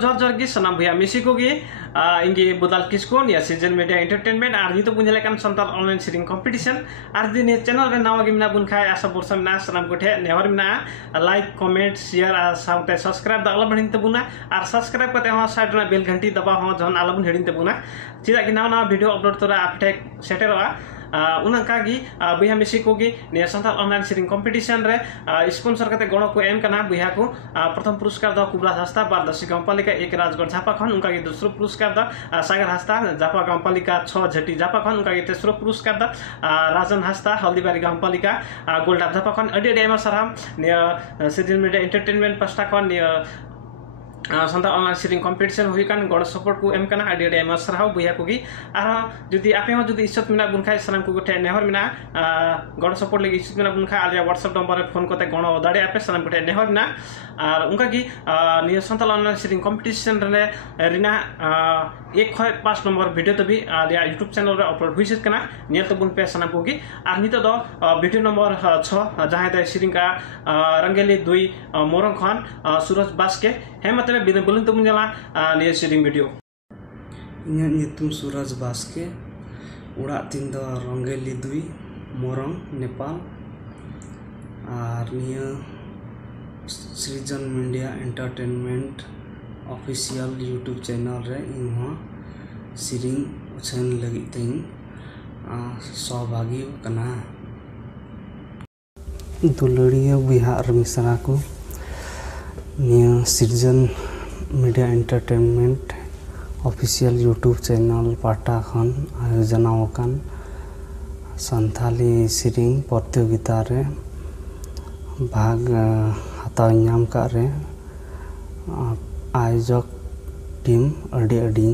जोर जोर की सनाम भैया मिसी को गी इंगे बुदाल किसको निया सीजन मीडिया एंटरटेनमेंट और नितो बुझले कान संताल ऑनलाइन सीरिंग कंपटीशन और दिन चैनल रे नावा गिमना बुनखाय आशा बोरसा मिना सनाम कोठे नेहर मिना लाइक कमेंट शेयर और साउते सब्सक्राइब दा आला बढिन तबुना और सब्सक्राइब कते हम साइड रे बेल घंटी दबा हम जन आला बन हेडिन तबुना चिदा कि नावा वीडियो अपलोड तोरा आपटे सेटेरवा उनकागी बुया मिसी को निया संताल ऑनलाइन सीरिंग कंपटीशन रे स्पॉन्सर करते गणो को एम कना बुया को प्रथम पुरस्कार द कुबरा हस्ता बारदशी गांवपालिका 1 राजगढ़ झापा खन उनकागी दूसरो पुरस्कार द सागर हस्ता झापा गांवपालिका 6 झटी झापा खन उनकागी तेसरो पुरस्कार द राजन हस्ता हल्दीबारी गांवपालिका गोल्डा झापा खन अडी डेमा सरहम निया सीजन मीडिया एंटरटेनमेंट पस्टा खन निया संताल ऑनलाइन सीरिंग कंपटीशन हुई कान गड़ सपोर्ट को एम कना आडी डेमा सरहाव बुया को गी आर जुदी आपे हो जुदी इज्जत मिना बुनखाय सनाम को गोठे नेहर मिना गड़ सपोर्ट लगी इज्जत मिना बुनखा आलिया व्हाट्सएप नंबर रे फोन करते गणो दाड़े आपे सनाम गोठे नेहर मिना और उनका की निया संताल ऑनलाइन सीरिंग कंपटीशन रे रिना 1-5 नंबर वीडियो तो भी आलिया यूट्यूब चैनल रे अपलोड हुई कना निया तो बुन पे सनाम को गी और नितो दो वीडियो नंबर 6 जहां दे सीरिंग का रंगेली 2 मोरंग खन सूरज बास्के हे मतलब बिना बोलन तो मुझला निया सीरिंग वीडियो इन्या नितुम सूरज बास्के उड़ा तीन द रंगेली 2 मोरंग नेपाल और निया सृजन media entertainment official YouTube channel रे इनहा सीरिंग उछन लगी तिन सहभागी कना दुलड़िया बिहार मिसरा को निया सृजन media entertainment official YouTube channel पाटा खन आयोजना वकान संथाली सीरिंग प्रतियोगिता रे भाग हताव नाम का रे आयोजक टीम अडी अडी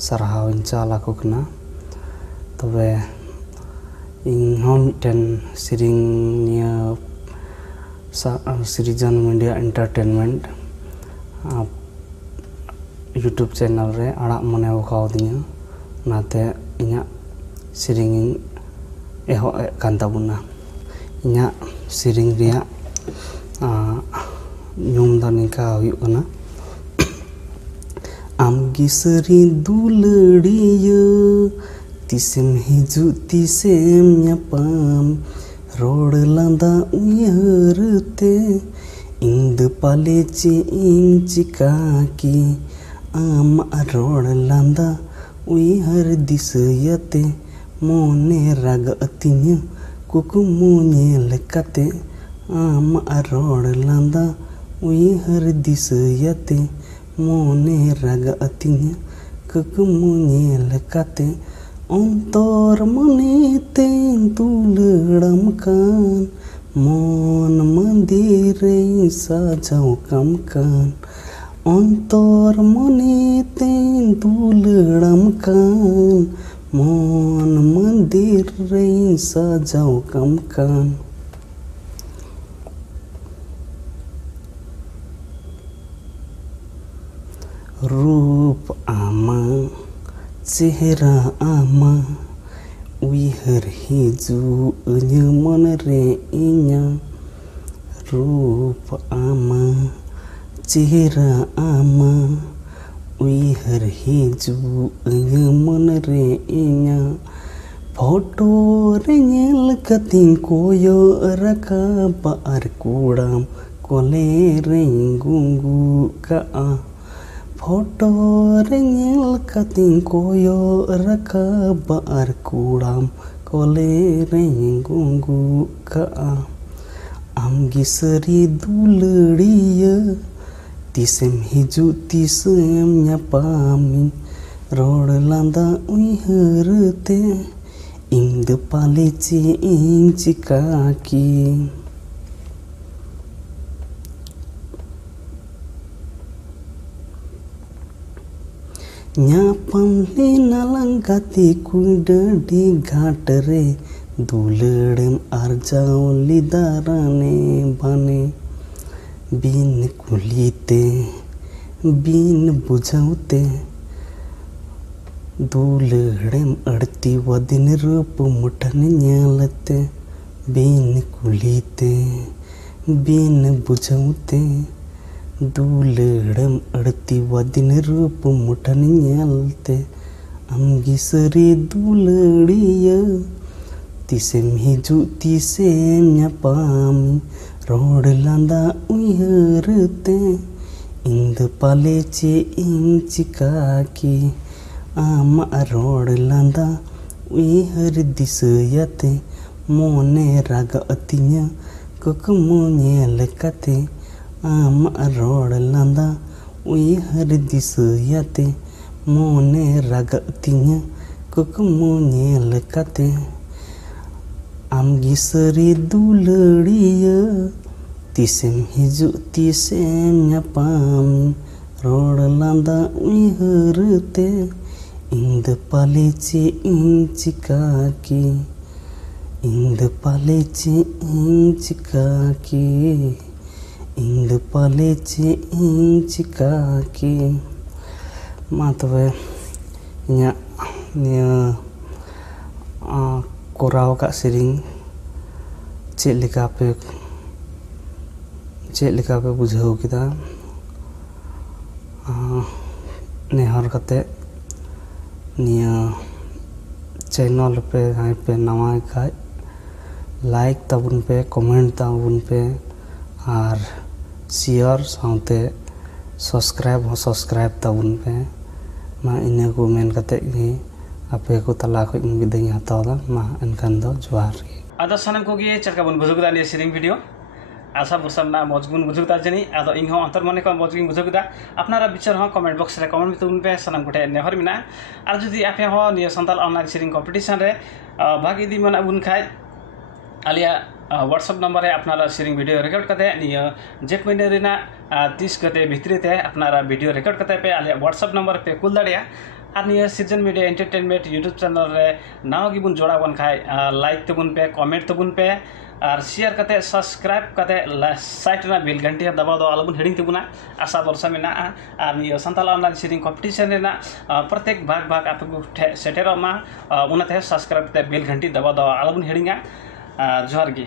सरहाव चाला को कना तबे इनहो मिटन सीरिंग निया सृजन मीडिया एंटरटेनमेंट यूट्यूब चैनल रे आड़ा मने वकाव दिया नाते इना सीरिंग एहो कान ताबुना इना सीरिंग रिया नुम द निका हुयु कना आमगी सरी दुलड़िया तिसेम हिजु तिसेम न्यापाम रोड लांदा उयरते इंद पाले चे इंग चिकाकी आम रोड लांदा उयर दिसयते मोने राग अतिन्य कुकुमुने लेकते आम रोड लांदा उयर दिसयते मोने राग अतिन्य कुकुमुने लेकते अंतर मने ते दुलड़म कान मन मंदिर सजाऊ कम कान अंतर मने ते दुलड़म कान मन मंदिर सजाऊ कम कान रूप आमा चेहरा आमा उइहर हिजु मन रे इnya रूप आमा चेहरा आमा उइहर हिजु मन रे इnya फोटो रे नेल कतिं कोयो रका बार कुड़ाम कोले रे गुंगु का फोटो रे नेल कतिं कोयो रका बार कुड़ाम कोले रे गुंगु का आमगी सरी दुलड़िया तिसेम हिजु तिसेम न्यापामिन रोड लांदा उयहरते इंद पाले चे इंग चिकाकी न्यापम ले नालंगाती कुडडी घाट रे दुलड़म आरजाओ लिदाराने बने बिन कुलीते बिन बुझाउते दुलड़म अड़ती वदिन रूप मुठन न्यालते बिन कुलीते बिन बुझाउते दुलड़म अड़ती वदिन रूप मुठन नेलते आमगी सरी दुलड़िया तिसेम हिजू तिसेम ᱧᱟᱯᱟᱢ रोड लांदा उयहरते इंद पाले चे इन चिकाकी आमा रोड लांदा उयहर दिसयाते मोने राग अतिnya कुकमु नेल कते आमा रोड लांदा उयहर दिसयाते मोने राग अतिnya कुकमु नेल कते आमगी सरी दुलड़िया तिसेम हिजू तिसेम ᱧᱟᱯᱟᱢ रोड लांदा उयहरते इंद पाले चे इन चिकाकी इंद पाले चे इन चिकाकी इंद पाले चे इन चिकाकी मा तबे इᱧᱟ निया कोराव का सेरिंग चेक लेका पे बुझाव किदा नेहर कते निया चैनल पे हाई पे नवा खाय लाइक तबुन पे कमेंट तबुन पे और शेयर साउते सब्सक्राइब तबुन पे मा इना को मेन कते गी आपे को तला खो बिदाय हतावदा मा एनखान दो जोहार गे आदो सानाम को गे चलका बन बुझुगदा नि सेरिंग वीडियो आशा बुरसामना मजगुन बुझुगदा जनी आदो इंग हो अंतर मने को मजगुन बुझुगदा अपनारा विचार हो कमेंट बॉक्स रे कमेंट तुन पे सानाम कोठे नेहर मिना आर जदि आपे हो नि संताल ऑनलाइन सेरिंग कंपटीशन रे भागी दी मन अबुन खाय आलिया व्हाट्सएप नंबर है अपनारा सेरिंग वीडियो रिकॉर्ड करते निया जेठ महीने रेना 30 गते भितरी ते अपनारा वीडियो रिकॉर्ड करते पे आलिया व्हाट्सएप नंबर पे कुल दाड़िया और निया season media entertainment YouTube channel रे नाव गिबुन जोड़ा बन खाय लाइक तबुन पे कमेंट तबुन पे और शेयर करते सब्सक्राइब करते साइट ना बेल घंटी दबाव दो आलबुन हेडिंग तबुना आशा वर्षा में ना और निया संताल ऑनलाइन सेरिंग कंपटीशन रे ना प्रत्येक भाग आप सेटेरमा उनाते सब्सक्राइब करते बेल घंटी दबाव दो आलबुन हेडिंगा जोहार गी।